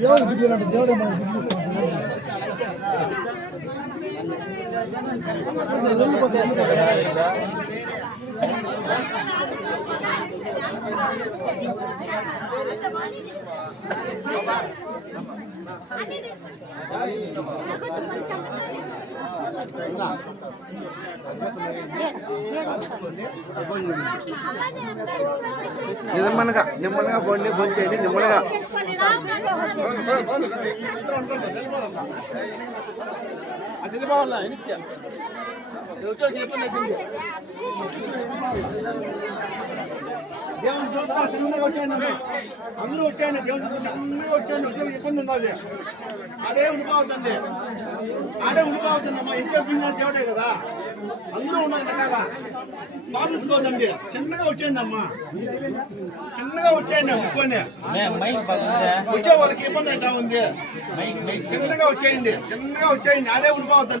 దేవుడు గుడ్డు దేవుడే మనకు నిమ్మలుగా పోండి భోంచేయండి నిమ్మలుగా దేవుని చూస్తా చిన్నగా వచ్చాయండి అందరూ వచ్చాయండి దేవుని చిన్నగా వచ్చాయండి వచ్చి ఇబ్బంది ఉన్నది ఆడే ఉండిపోవద్దండి ఆడే ఉండిపోవద్దమ్మా ఇంట్లో పిల్లలు దేవుడే కదా అందరూ ఉన్నారు కదా బాగుంచుకోవద్దండి చిన్నగా వచ్చేయండి అమ్మా చిన్నగా వచ్చేయండి ఒప్పుకొని వచ్చే వాళ్ళకి ఇబ్బంది అవుతా ఉంది చిన్నగా వచ్చేయండి ఆడే ఉండిపోవద్దండి